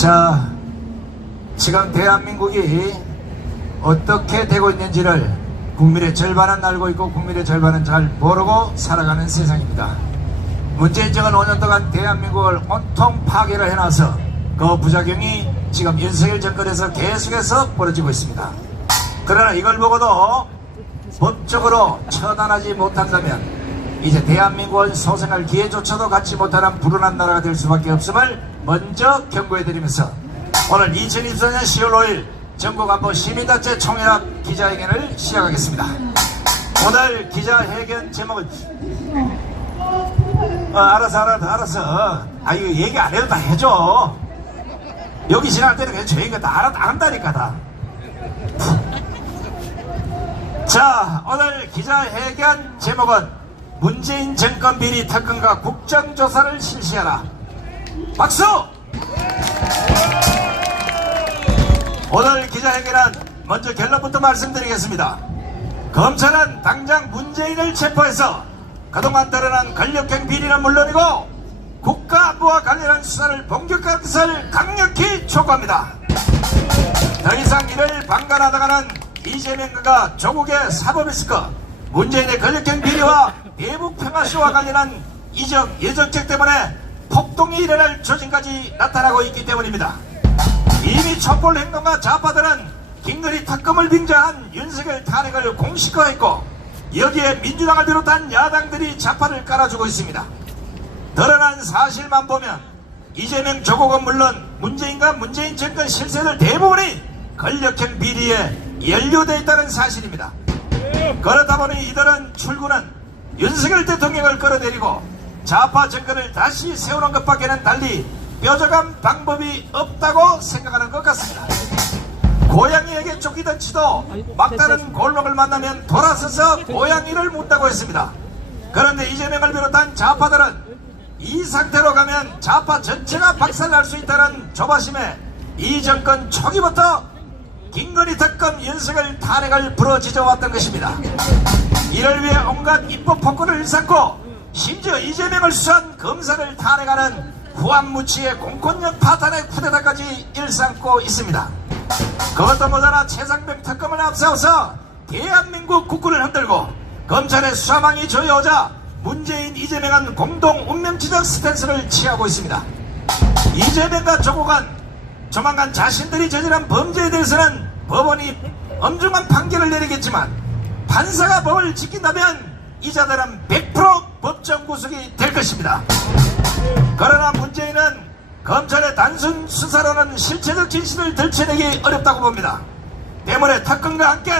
자, 지금 대한민국이 어떻게 되고 있는지를 국민의 절반은 알고 있고 국민의 절반은 잘 모르고 살아가는 세상입니다. 문재인 정권 5년 동안 대한민국을 온통 파괴를 해놔서 그 부작용이 지금 윤석열 정권에서 계속해서 벌어지고 있습니다. 그러나 이걸 보고도 법적으로 처단하지 못한다면 이제 대한민국은 소생할 기회조차도 갖지 못하는 불운한 나라가 될 수밖에 없음을 먼저 경고해드리면서 오늘 2024년 10월 5일 전국안보 시민단체 총연합 기자회견을 시작하겠습니다. 오늘 기자회견 제목은 알았어. 이거 얘기 안 해도 다 해줘. 여기 지날 때는 그냥 저희가 다 안다니까 다. 자, 오늘 기자회견 제목은 문재인 정권 비리 특검과 국정조사를 실시하라. 박수! 오늘 기자회견은 먼저 결론부터 말씀드리겠습니다. 검찰은 당장 문재인을 체포해서 그동안 드러난 권력형 비리는 물론이고 국가안보와 관련한 수사를 본격화할 것을 강력히 촉구합니다. 더 이상 이를 방관하다가는 이재명과 조국의 사법리스크, 문재인의 권력형 비리와 대북평화쇼와 관련한 이적 예정책 때문에 폭동이 일어날 조짐까지 나타나고 있기 때문입니다. 이미 촛불 행동가 좌파들은 김건희 특검을 빙자한 윤석열 탄핵을 공식화했고 여기에 민주당을 비롯한 야당들이 좌파를 깔아주고 있습니다. 드러난 사실만 보면 이재명 조국은 물론 문재인과 문재인 정권 실세들 대부분이 권력형 비리에 연루되어 있다는 사실입니다. 그렇다 보니 이들은 출구는 윤석열 대통령을 끌어내리고 좌파 정권을 다시 세우는 것밖에는 달리 뾰족한 방법이 없다고 생각하는 것 같습니다. 고양이에게 쫓기던 치도 막다른 골목을 만나면 돌아서서 고양이를 묻다고 했습니다. 그런데 이재명을 비롯한 좌파들은 이 상태로 가면 좌파 전체가 박살날 수 있다는 조바심에 이 정권 초기부터 김건희 특검 윤석열 탄핵을 부러지져왔던 것입니다. 이를 위해 온갖 입법 폭군을 일삼고 심지어 이재명을 수사한 검사를 탄핵하는 후안무치의 공권력 파탄의 쿠데타까지 일삼고 있습니다. 그것도 모자라 최상병 특검을 앞세워서 대한민국 국군을 흔들고 검찰의 수사망이 조여오자 문재인 이재명은 공동 운명지적 스탠스를 취하고 있습니다. 이재명과 조국은 조만간 자신들이 저지른 범죄에 대해서는 법원이 엄중한 판결을 내리겠지만 판사가 법을 지킨다면 이자들은 100% 법정 구속이 될 것입니다. 그러나 문재인은 검찰의 단순 수사로는 실체적 진실을 들춰내기 어렵다고 봅니다. 때문에 특검과 함께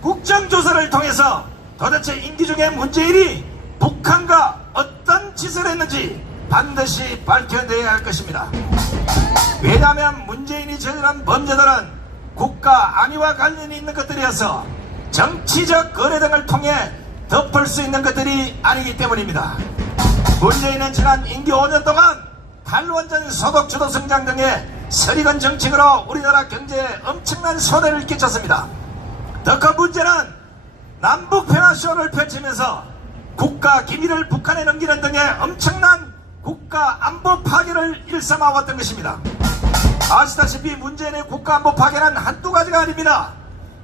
국정조사를 통해서 도대체 임기 중에 문재인이 북한과 어떤 짓을 했는지 반드시 밝혀내야 할 것입니다. 왜냐하면 문재인이 저지른 범죄들은 국가 안위와 관련이 있는 것들이어서 정치적 거래 등을 통해 덮을 수 있는 것들이 아니기 때문입니다. 문재인은 지난 임기 5년 동안 탈원전 소득 주도 성장 등의 서리건 정책으로 우리나라 경제에 엄청난 손해를 끼쳤습니다. 더 큰 문제는 남북 평화쇼를 펼치면서 국가 기밀을 북한에 넘기는 등의 엄청난 국가 안보 파괴를 일삼아왔던 것입니다. 아시다시피 문재인의 국가 안보 파괴는 한두 가지가 아닙니다.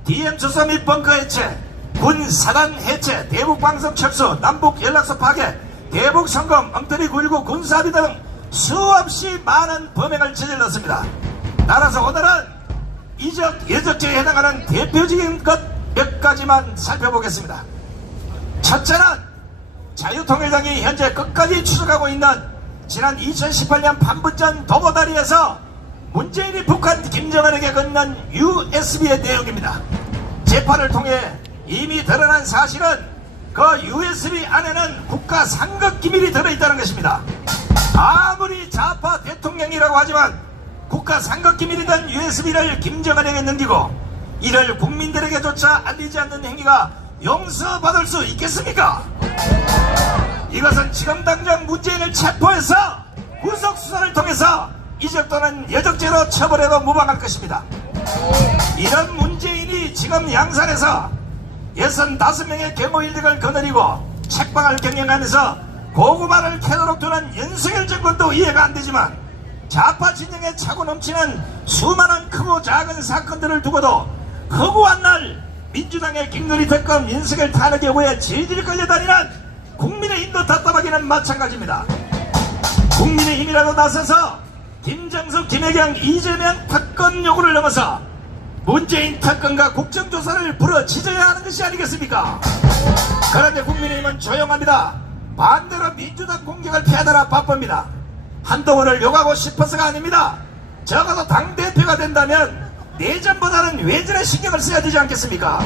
DM 수소 및 벙커 해체, 군 사단 해체, 대북 방송 철수, 남북 연락소 파괴, 대북 성검, 엉터리 9.19 군사합의 등 수없이 많은 범행을 저질렀습니다. 따라서 오늘은 이적 예적죄에 해당하는 대표적인 것 몇 가지만 살펴보겠습니다. 첫째는 자유통일당이 현재 끝까지 추적하고 있는 지난 2018년 판문점 도보다리에서 문재인이 북한 김정은에게 건넨 USB의 내용입니다. 재판을 통해 이미 드러난 사실은 그 USB 안에는 국가 상급 기밀이 들어있다는 것입니다. 아무리 좌파 대통령이라고 하지만 국가 상급 기밀이던 USB를 김정은에게 넘기고 이를 국민들에게조차 알리지 않는 행위가 용서받을 수 있겠습니까? 이것은 지금 당장 문재인을 체포해서 구속수사를 통해서 이적 또는 여적죄로 처벌해도 무방할 것입니다. 이런 문재인이 지금 양산에서 65명의 계모 일력을 거느리고 책방을 경영하면서 고구마를 캐도록 두는 윤석열 정권도 이해가 안되지만 좌파 진영에 차고 넘치는 수많은 크고 작은 사건들을 두고도 허구한 날 민주당의 김건희 특검 인식을 타는 경우에 질질 끌려다니는 국민의힘도 답답하기는 마찬가지입니다. 국민의힘이라도 나서서 김정숙, 김혜경, 이재명 특검 요구를 넘어서 문재인 특검과 국정조사를 부러지져야 하는 것이 아니겠습니까? 그런데 국민의힘은 조용합니다. 반대로 민주당 공격을 피하느라 바쁩니다. 한동훈을 욕하고 싶어서가 아닙니다. 적어도 당대표가 된다면 내전보다는 외전에 신경을 써야 되지 않겠습니까?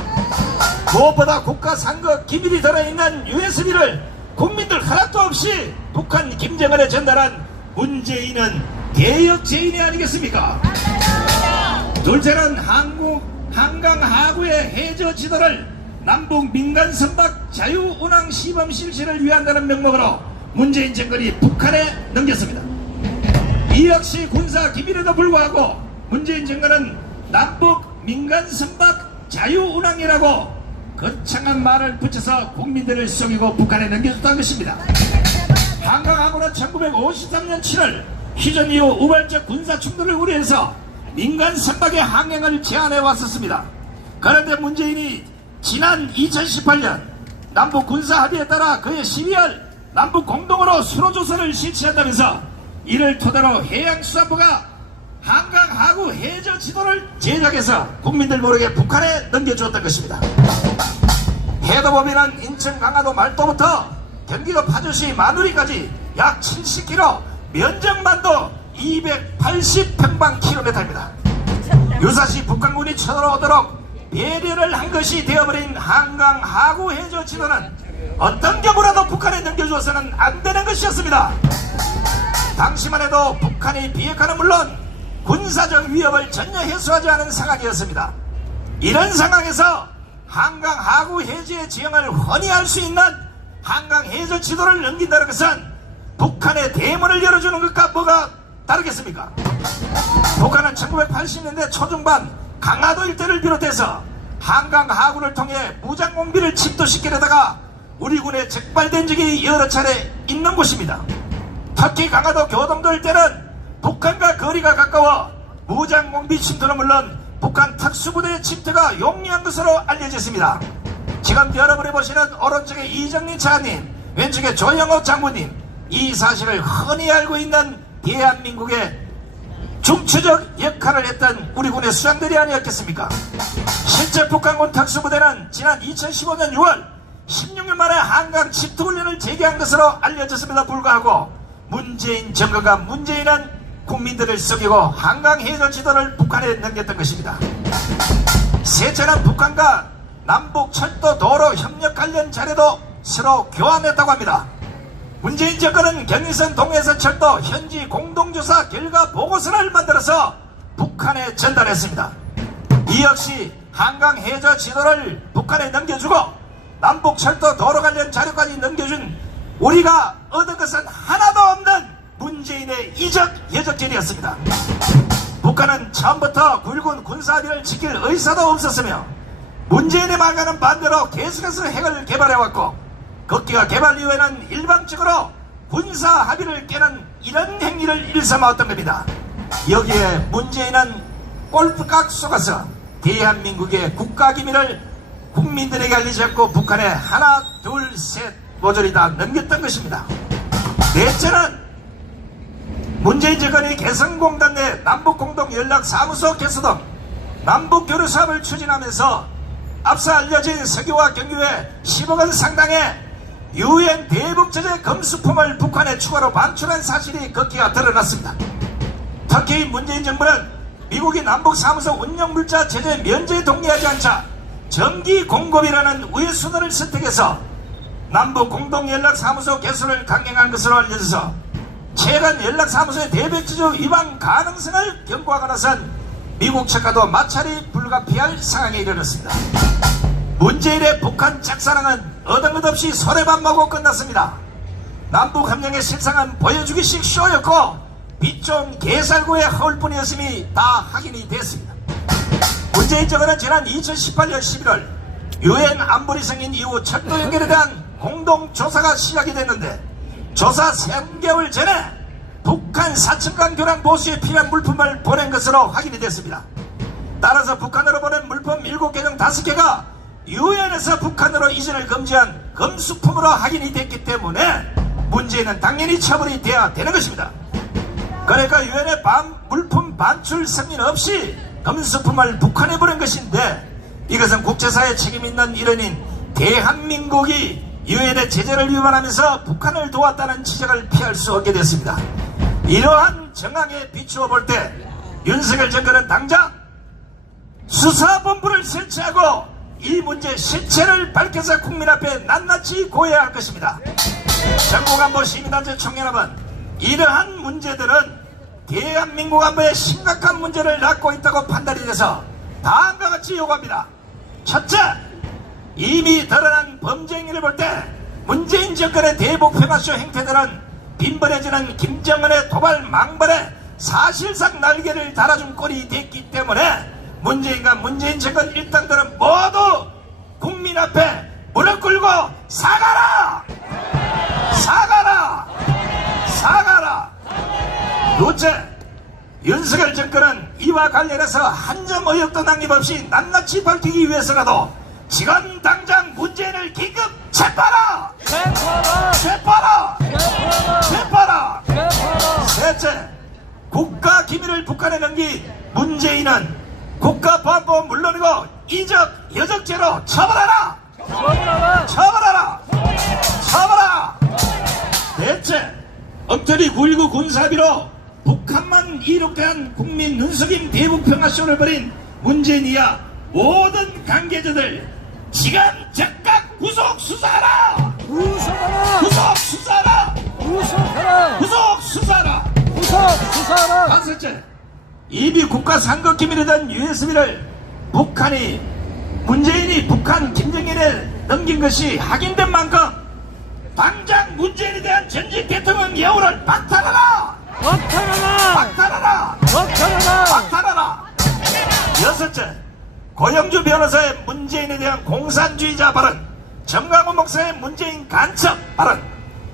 무엇보다 국가 상급 기밀이 들어있는 USB를 국민들 하나도 없이 북한 김정은에 전달한 문재인은 개혁죄인이 아니겠습니까? 둘째는 한강 하구의 해저 지도를 남북 민간 선박 자유운항 시범 실시를 위한다는 명목으로 문재인 정권이 북한에 넘겼습니다. 이 역시 군사 기밀에도 불구하고 문재인 정권은 남북 민간 선박 자유운항이라고 거창한 말을 붙여서 국민들을 속이고 북한에 넘겨줬다는 것입니다. 한강하구는 1953년 7월 휴전 이후 우발적 군사 충돌을 우려해서 민간 선박의 항행을 제한해 왔었습니다. 그런데 문재인이 지난 2018년 남북 군사 합의에 따라 그해 12월 남북 공동으로 수로조사를 실시한다면서 이를 토대로 해양수산부가 한강 하구 해저 지도를 제작해서 국민들 모르게 북한에 넘겨주었던 것입니다. 해도 범위는 인천 강화도 말도부터 경기도 파주시 마누리까지 약 70km, 면적만도 280평방킬로미터입니다. 유사시 북한군이 쳐들어오도록 배려를 한 것이 되어버린 한강 하구 해저 지도는 어떤 경우라도 북한에 넘겨주어서는 안 되는 것이었습니다. 당시만 해도 북한이 비핵화는 물론 군사적 위협을 전혀 해소하지 않은 상황이었습니다. 이런 상황에서 한강 하구 해저의 지형을 훤히 알 수 있는 한강 해저 지도를 넘긴다는 것은 북한의 대문을 열어주는 것과 뭐가 다르겠습니까? 북한은 1980년대 초중반 강화도 일대를 비롯해서 한강 하구를 통해 무장공비를 침투시키려다가 우리 군에 적발된 적이 여러 차례 있는 곳입니다. 특히 강화도 교동도 일대는 북한과 거리가 가까워 무장공비 침투는 물론 북한 특수부대의 침투가 용이한 것으로 알려졌습니다. 지금 여러분이 보시는 오른쪽에 이정린 차관님, 왼쪽에 조영호 장군님, 이 사실을 흔히 알고 있는 대한민국의 중추적 역할을 했던 우리 군의 수장들이 아니었겠습니까? 실제 북한군 특수부대는 지난 2015년 6월 16년 만에 한강 침투훈련을 재개한 것으로 알려졌음에도 불구하고 문재인 정권과 문재인은 국민들을 속이고 한강 해저 지도를 북한에 넘겼던 것입니다. 셋째는 북한과 남북 철도 도로 협력 관련 자료도 서로 교환했다고 합니다. 문재인 정권은 경의선 동해선 철도 현지 공동조사 결과 보고서를 만들어서 북한에 전달했습니다. 이 역시 한강 해저 지도를 북한에 넘겨주고 남북 철도 도로 관련 자료까지 넘겨준 우리가 얻은 것은 하나도 없는 문재인의 이적 예적질이었습니다. 북한은 처음부터 굵은 군사합의를 지킬 의사도 없었으며 문재인의 말과는 반대로 계속해서 핵을 개발해왔고 극기가 개발 이후에는 일방적으로 군사합의를 깨는 이런 행위를 일삼아왔던 겁니다. 여기에 문재인은 꼴깍 속아서 대한민국의 국가기밀을 국민들에게 알리지 않고 북한에 하나 둘 셋 모조리 다 넘겼던 것입니다. 넷째는 문재인 정권이 개성공단 내 남북공동연락사무소 개소 등 남북교류사업을 추진하면서 앞서 알려진 석유와 경유에 10억 원 상당의 유엔 대북제재 검수품을 북한에 추가로 반출한 사실이 극기가 드러났습니다. 특히 문재인 정부는 미국이 남북사무소 운영물자 제재 면제에 동의하지 않자 정기 공급이라는 우회순환을 선택해서 남북공동연락사무소 개소를 강행한 것으로 알려져서 최근 연락사무소의 대백지주 위반 가능성을 경고하고 나선 미국 측과도 마찰이 불가피할 상황에 이르렀습니다. 문재인의 북한 짝사랑은 얻은 것 없이 소래밥 먹고 끝났습니다. 남북협력의 실상은 보여주기식 쇼였고 빚 좀 개살구의 허울뿐이었음이 다 확인이 됐습니다. 문재인 정권은 지난 2018년 11월 유엔 안보리 생긴 이후 철도 연결에 대한 공동조사가 시작이 됐는데 조사 3개월 전에 북한 유엔 4층간 교량 보수에 필요한 물품을 보낸 것으로 확인이 됐습니다. 따라서 북한으로 보낸 물품 7개 중 5개가 유엔에서 북한으로 이전을 금지한 금수품으로 확인이 됐기 때문에 문제는 당연히 처벌이 돼야 되는 것입니다. 그러니까 유엔의 물품 반출 승인 없이 금수품을 북한에 보낸 것인데, 이것은 국제사회 책임 있는 일원인 대한민국이 유엔의 제재를 위반하면서 북한을 도왔다는 지적을 피할 수 없게 됐습니다. 이러한 정황에 비추어 볼 때 윤석열 정권은 당장 수사본부를 설치하고 이 문제 실체를 밝혀서 국민 앞에 낱낱이 고해야 할 것입니다. 전국안보 시민단체 총연합은 이러한 문제들은 대한민국 안보에 심각한 문제를 낳고 있다고 판단이 돼서 다음과 같이 요구합니다. 첫째, 이미 드러난 범죄 행위를 볼 때 문재인 정권의 대북평화쇼 행태들은 빈번해지는 김정은의 도발 망발에 사실상 날개를 달아준 꼴이 됐기 때문에 문재인과 문재인 정권 일당들은 모두 국민 앞에 무릎 꿇고 사과라! 사과라! 사과라! 둘째, 윤석열 정권은 이와 관련해서 한 점 의혹도 남김없이 낱낱이 밝히기 위해서라도 지금 당장 문재인을 긴급 체포하라! 체포하라! 체포하라! 셋째, 국가 기밀을 북한에 넘긴 문재인은 국가보안법 물론이고 이적, 여적죄로 처벌하라! 처벌하라! 처벌하라! 넷째, 엉터리 9.19 군사비로 북한만 이룩한 국민 눈속임 대북평화쇼를 벌인 문재인이야 모든 관계자들 지금 즉각 구속 수사하라! 구속하라! 구속 수사하라! 구속하라! 구속 수사하라! 구속 수사하라! 다섯째, 이미 국가 상급 기밀이던 USB를 문재인이 북한 김정일에 넘긴 것이 확인된 만큼 당장 문재인에 대한 전직 대통령 예우를 박탈하라! 박탈하라! 박탈하라! 박탈하라! 박탈하라! 여섯째, 고영주 변호사의 문재인에 대한 공산주의자 발언, 정강훈 목사의 문재인 간첩 발언,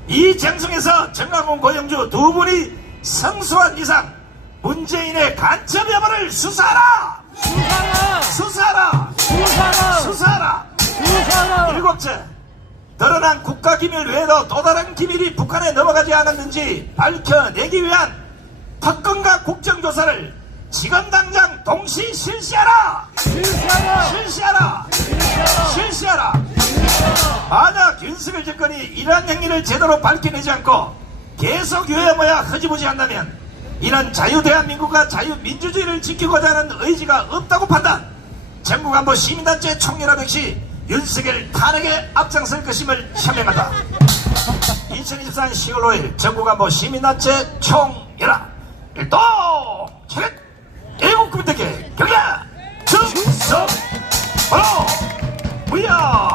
이 장성에서 정강훈, 고영주 두 분이 성수한 이상 문재인의 간첩 여부를 수사하라! 수사하라! 수사하라! 수사하라! 수사하라! 수사하라! 일곱째, 드러난 국가기밀 외에도 또 다른 기밀이 북한에 넘어가지 않았는지 밝혀내기 위한 특검과 국정조사를 지금 당장 동시 실시하라! 실시하라! 실시하라! 실시하라! 만약 윤석열 정권이 이러한 행위를 제대로 밝혀내지 않고 계속 유야무야 흐지부지 한다면 이는 자유대한민국과 자유민주주의를 지키고자 하는 의지가 없다고 판단, 전국안보 시민단체 총연합 역시 윤석열 탄핵에 앞장설 것임을 현명하다. 2024년 10월 5일 전국안보 시민단체 총연합 일동 차렷 애국군대계 경례 충성 바로 무야